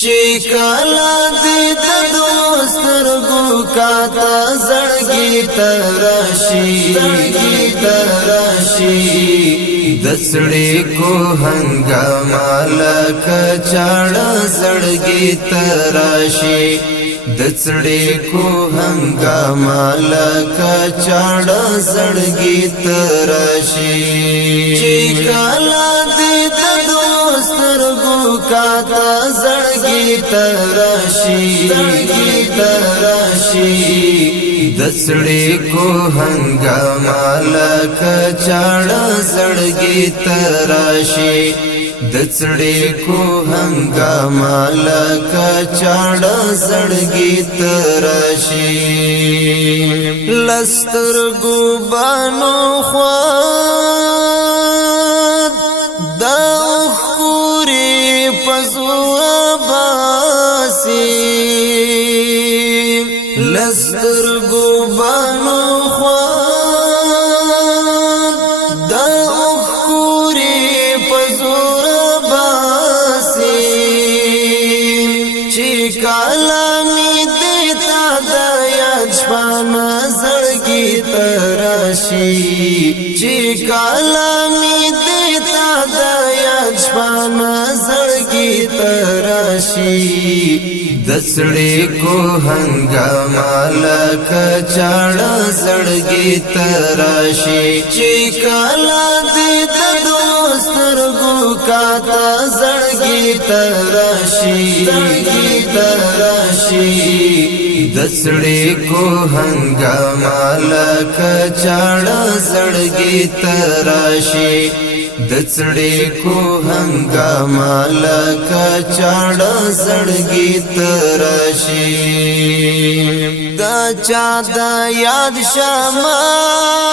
چې کله دې د دوسترګو کاته زړګي تراشي د سړې کو هنګامه لکه چاړه زړګي تراشي د سړې کو هنګامه لکه چاړه زړګي تراشي چې کله دې د دوسترګو کاته زړګي تراشي د سړې کو هنګامه لکه چاړه زړګي تراشي د سړې کو هنګامه لکه چاړه زړګي تراشي لسترګو بانو خواد دا خوري پزوا باسي لسترګو بانو خواد دا خوري پزوا باسي چې کلامي دیتا د یاد شپه زړګي تراشي چې کلامي دیتا د یاد شپه زړګي تراشي د سړې کو هنګامه لکه چاړه زړګي تراشي چې کله دې د دوسترګو کاته زړګي تراشي د سړې کو هنګامه لکه چاړه زړګي تراشي د سړې کو هنګامه لکه چاړه زړګي تراشي دا چا د یاد شمال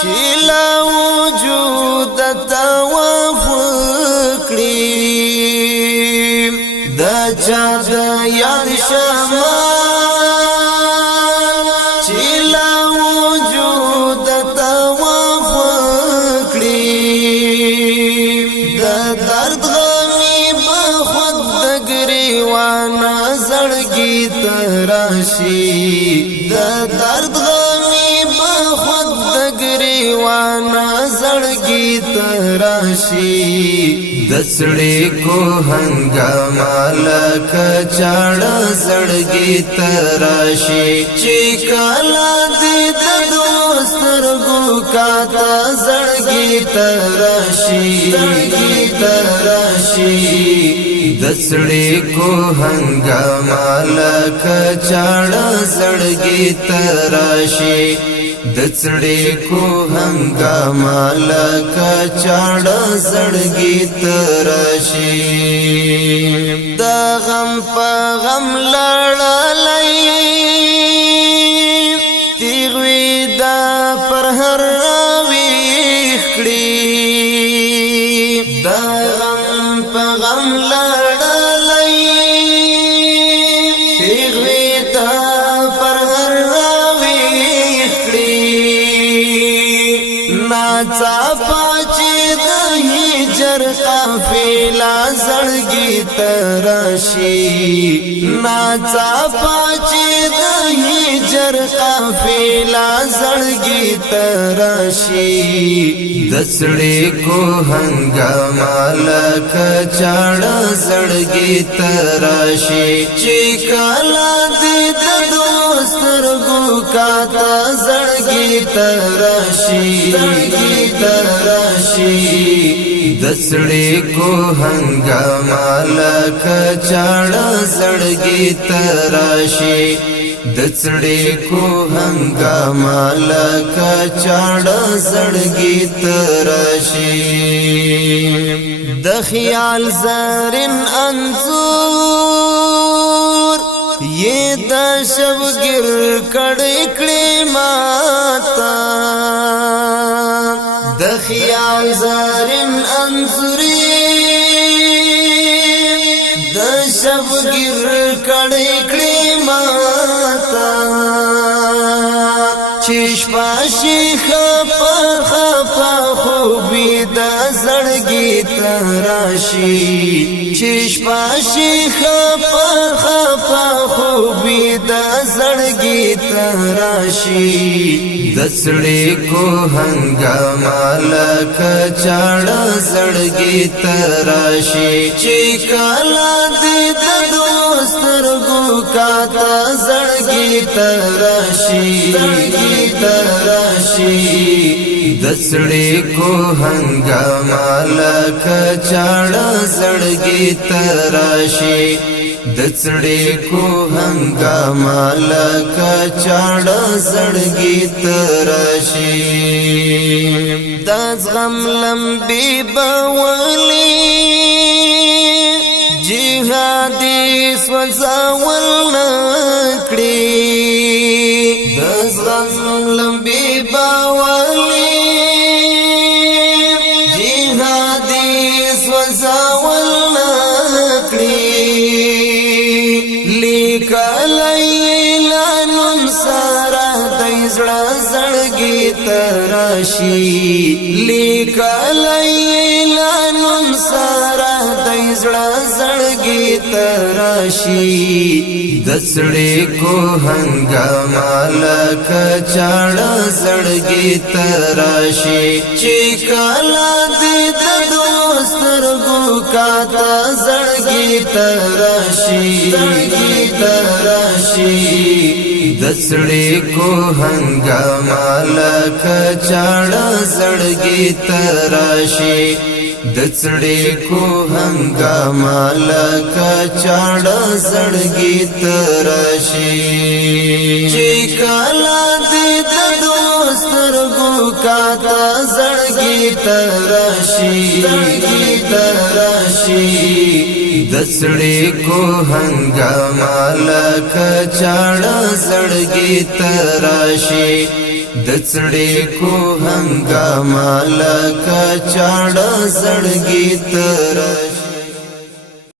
چې لا وجود طواف کړي دا چا د یاد شمال چې لا وجود طواف درد غمی بخود دگریوان زړګي تراشي د درد غمی بخود دگریوان زړګي تراشي د سړې کو هنګامه لکه چاړه زړګي تراشي چې کله دې د دوسترګو کاته زړګي تراشي د سړې کو هنګامه لکه چاړه زړګي تراشي د سړې کو هنګامه لکه چاړه زړګي تراشي د غم په غم لړلای تیغوي دا پر هر ویخ کړي د غم په غم لړلای تیغوي دا پر هر ویخ ناڅاپه چې د هجر قافله زړګي تراشي ناڅاپه چې د هجر قافله زړګي تراشي د سړې کو هنګامه لکه چاړه زړګي تراشي چې کله دې د دوسترګو کاته زړګي تراشي د سړې کو هنګامه لکه چاړه زړګي تراشي د سړې کو هنګامه لکه چاړه زړګي تراشي د خیال زرین انځور یہ دا شبګر کړي کړي ماتا د خیال زرین انځوري د شبګر کړي کړي ماتا چشپاشي خپا خو بيد زړګي تراشي چش پاشي خپا خپا خوبي د زړګي تراشي دسړې کو هنګاما لکه چاړه زړګي تراشي چې کالا دې د دوسترګو کاته زړګي تراشي دسړې کو هنګاما لکه چاړه زړګي تراشي دسړې کو هنګاما لکه چاړه زړګي تراشي د زغم لمبي بولي جهادي سوځول نکړي د زغم لمبي بولي جهادي سوځول نکړي لیکلایلانم سره د زړه زړګي تراشي لیکلایلانم سره د زړه زړګي تراشي دسړې کو هنګاما لکه چاړه زړګي تراشي چې کالا دې د دوسترګو کاته زړګي تراشي دسړې کو هنګاما لکه چاړه زړګي تراشي دسړې کو هنګاما لکه چاړه زړګي تراشي چې کالا دې د دوسترګو کاته زړګي تراشي دسړې کو هنګاما لکه چاړه زړګي تراشي دسړې کو هنګاما لکه چاړه زړګي تراشي